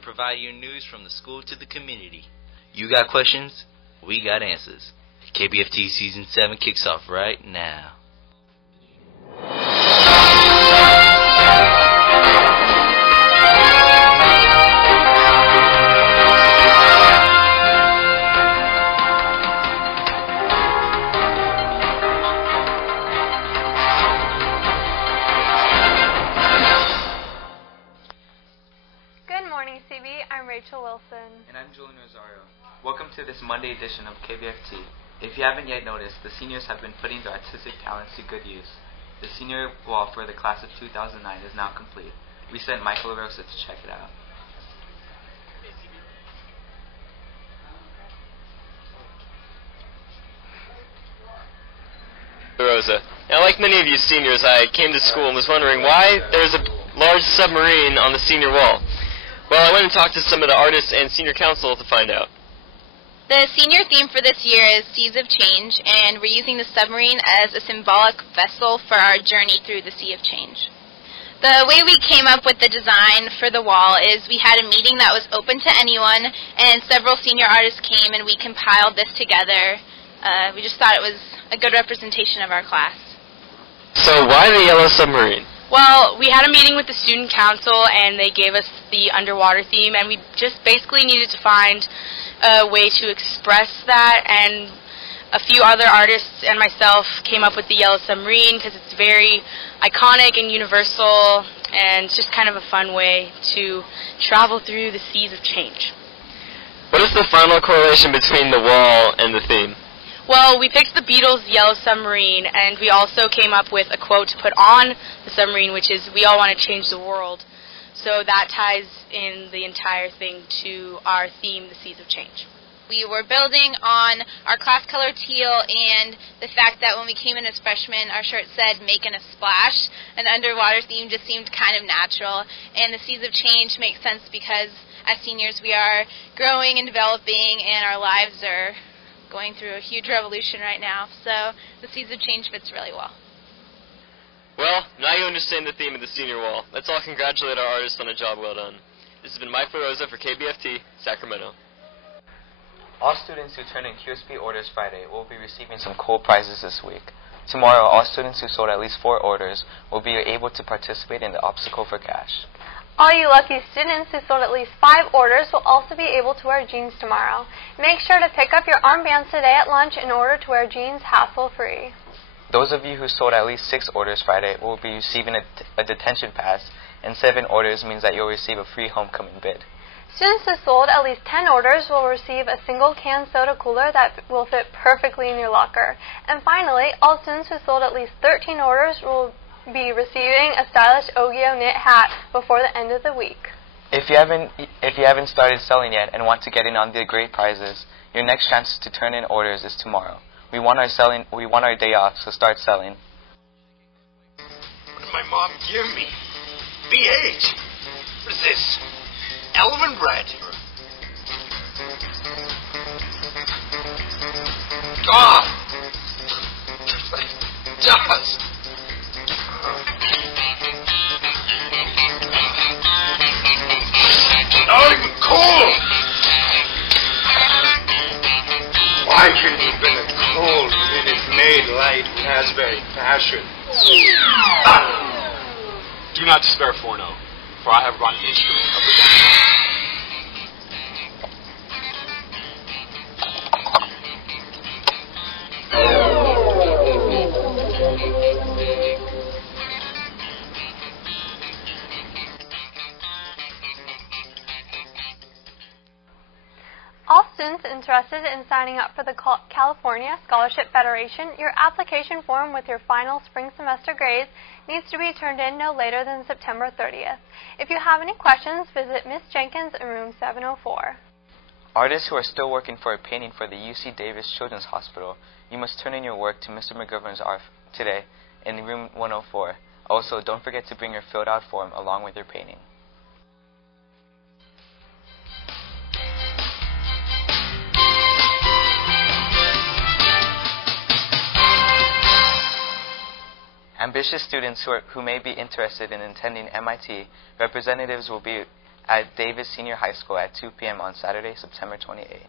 to provide you news from the school to the community. You got questions? We got answers. KBFT Season 7 kicks off right now. Rachel Wilson. And I'm Julian Rosario. Welcome to this Monday edition of KBFT. If you haven't yet noticed, the seniors have been putting their artistic talents to good use. The senior wall for the class of 2009 is now complete. We sent Michael Rosa to check it out. Rosa. Now, like many of you seniors, I came to school and was wondering why there's a large submarine on the senior wall. Well, I went and talked to some of the artists and senior council to find out. The senior theme for this year is Seas of Change, and we're using the submarine as a symbolic vessel for our journey through the Sea of Change. The way we came up with the design for the wall is we had a meeting that was open to anyone, and several senior artists came and we compiled this together. We just thought it was a good representation of our class. So why the yellow submarine? Well, we had a meeting with the student council and they gave us the underwater theme, and we just basically needed to find a way to express that, and a few other artists and myself came up with the yellow submarine because it's very iconic and universal, and it's just kind of a fun way to travel through the seas of change. What is the final correlation between the wall and the theme? Well, we picked the Beatles' Yellow Submarine, and we also came up with a quote to put on the submarine, which is, "We all want to change the world." So that ties in the entire thing to our theme, the Seas of Change. We were building on our class color teal and the fact that when we came in as freshmen, our shirt said, "Making a Splash." An underwater theme just seemed kind of natural, and the Seas of Change makes sense because as seniors we are growing and developing, and our lives are going through a huge revolution right now, so the Seas of Change fits really well. Well, now you understand the theme of the senior wall. Let's all congratulate our artists on a job well done. This has been Mike Rosa for KBFT, Sacramento. All students who turn in QSP orders Friday will be receiving some cool prizes this week. Tomorrow, all students who sold at least 4 orders will be able to participate in the Obstacle for Cash. All you lucky students who sold at least 5 orders will also be able to wear jeans tomorrow. Make sure to pick up your armbands today at lunch in order to wear jeans hassle-free. Those of you who sold at least 6 orders Friday will be receiving a detention pass, and 7 orders means that you'll receive a free homecoming bid. Students who sold at least 10 orders will receive a single can soda cooler that will fit perfectly in your locker. And finally, all students who sold at least 13 orders will be receiving a stylish Ogio knit hat before the end of the week. If you haven't started selling yet and want to get in on the great prizes, your next chance to turn in orders is tomorrow. We want our day off, so start selling. What did my mom give me? BH. What is this? Elven bread. Dust. Not even cold. Why couldn't you have been a cold minute made light in Asbury fashion? Do not despair, Forno, for I have brought an instrument of redemption. All students interested in signing up for the California Scholarship Federation, your application form with your final spring semester grades needs to be turned in no later than September 30th. If you have any questions, visit Ms. Jenkins in room 704. Artists who are still working for a painting for the UC Davis Children's Hospital, you must turn in your work to Mr. McGovern's art today in room 104. Also, don't forget to bring your filled out form along with your painting. Ambitious students who may be interested in attending MIT, representatives will be at Davis Senior High School at 2 p.m. on Saturday, September 28th.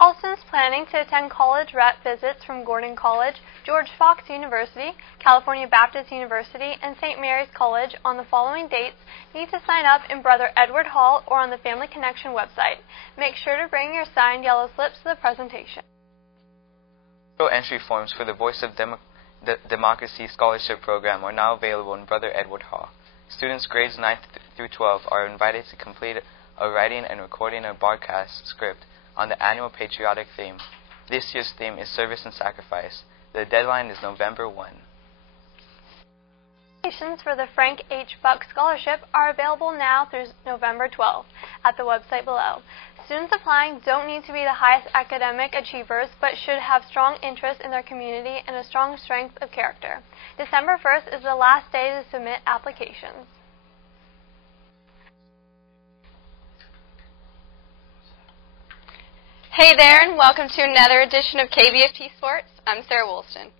All students planning to attend college rep visits from Gordon College, George Fox University, California Baptist University, and St. Mary's College on the following dates need to sign up in Brother Edward Hall or on the Family Connection website. Make sure to bring your signed yellow slips to the presentation. Entry forms for the Voice of Democracy Scholarship Program are now available in Brother Edward Hall. Students grades 9 through 12 are invited to complete a writing and recording a broadcast script on the annual patriotic theme. This year's theme is Service and Sacrifice. The deadline is November 1. Applications for the Frank H. Buck Scholarship are available now through November 12th at the website below. Students applying don't need to be the highest academic achievers, but should have strong interest in their community and a strong strength of character. December 1st is the last day to submit applications. Hey there, and welcome to another edition of KBFT Sports. I'm Sarah Woolston.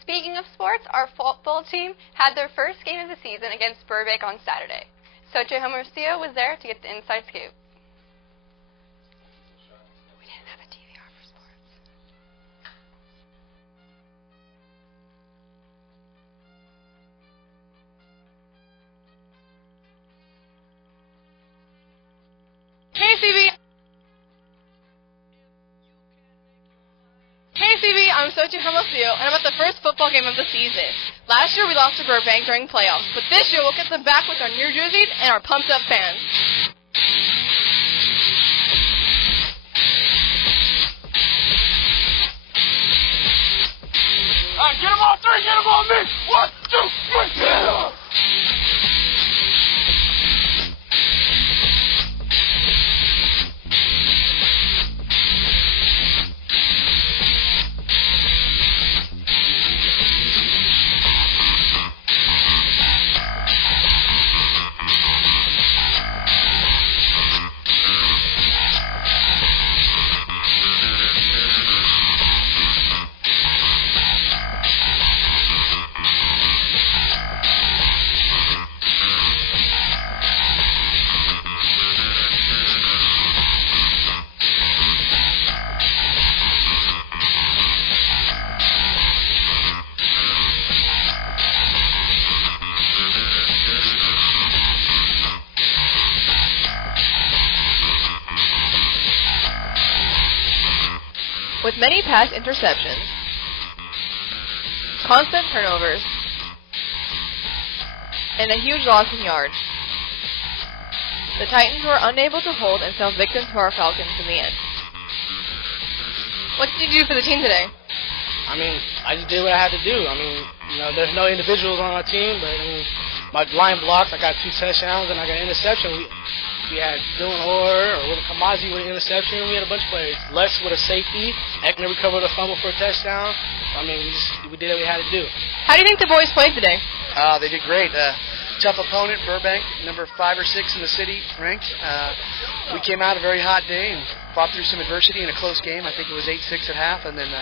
Speaking of sports, our football team had their first game of the season against Burbank on Saturday. Socho Homercio was there to get the inside scoop. We didn't have a DVR for sports. Hey CB, I'm Sochi Homercio, and I'm at the first football game of the season. Last year we lost to Burbank during playoffs, but this year we'll get them back with our new jerseys and our pumped up fans. Get them on three, get them on me! 1, 2, 3, yeah! With many pass interceptions, constant turnovers, and a huge loss in yards, the Titans were unable to hold and fell victim to our Falcons in the end. What did you do for the team today? I mean, I just did what I had to do. I mean, there's no individuals on our team, but my line blocks, I got 2 touchdowns and I got an interception. We had Dylan Orr or Kamazi with an interception. We had a bunch of players. Les with a safety. Eckner recovered a fumble for a touchdown. I mean, we did what we had to do. How do you think the boys played today? They did great. Tough opponent, Burbank, number 5 or 6 in the city, ranked. We came out a very hot day and fought through some adversity in a close game. I think it was 8-6 at half, and then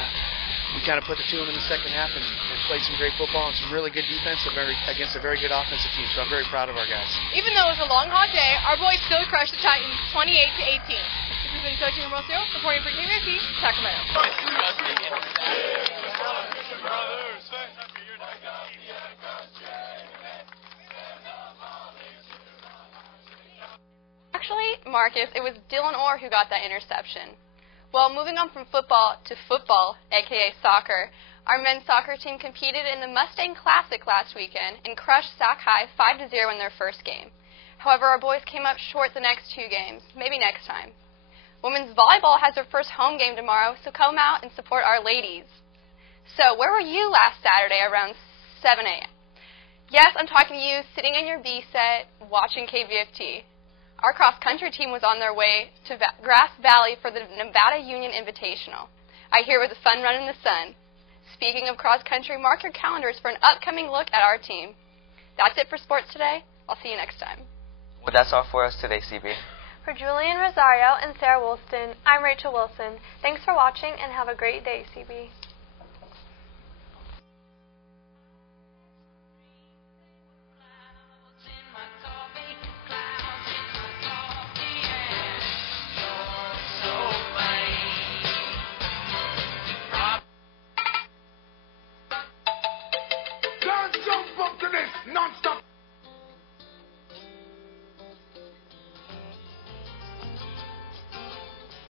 we kind of put the 2 of them in the second half and played some great football and some really good defense against a very good offensive team. So I'm very proud of our guys. Even though it was a long, hot day, our boys still crushed the Titans 28-18. This has been Sochi Homercio reporting for KBFT, Sacramento. Actually, Marcus, it was Dylan Orr who got that interception. Well, moving on from football to football, aka soccer, our men's soccer team competed in the Mustang Classic last weekend and crushed Sac High 5-0 in their first game. However, our boys came up short the next 2 games. Maybe next time. Women's volleyball has their first home game tomorrow, so come out and support our ladies. So, where were you last Saturday around 7 a.m.? Yes, I'm talking to you sitting in your B set watching KBFT. Our cross-country team was on their way to Grass Valley for the Nevada Union Invitational. I hear it was a fun run in the sun. Speaking of cross-country, mark your calendars for an upcoming look at our team. That's it for sports today. I'll see you next time. Well, that's all for us today, CB. For Julian Rosario and Sarah Woolston, I'm Rachel Wilson. Thanks for watching and have a great day, CB. non-stop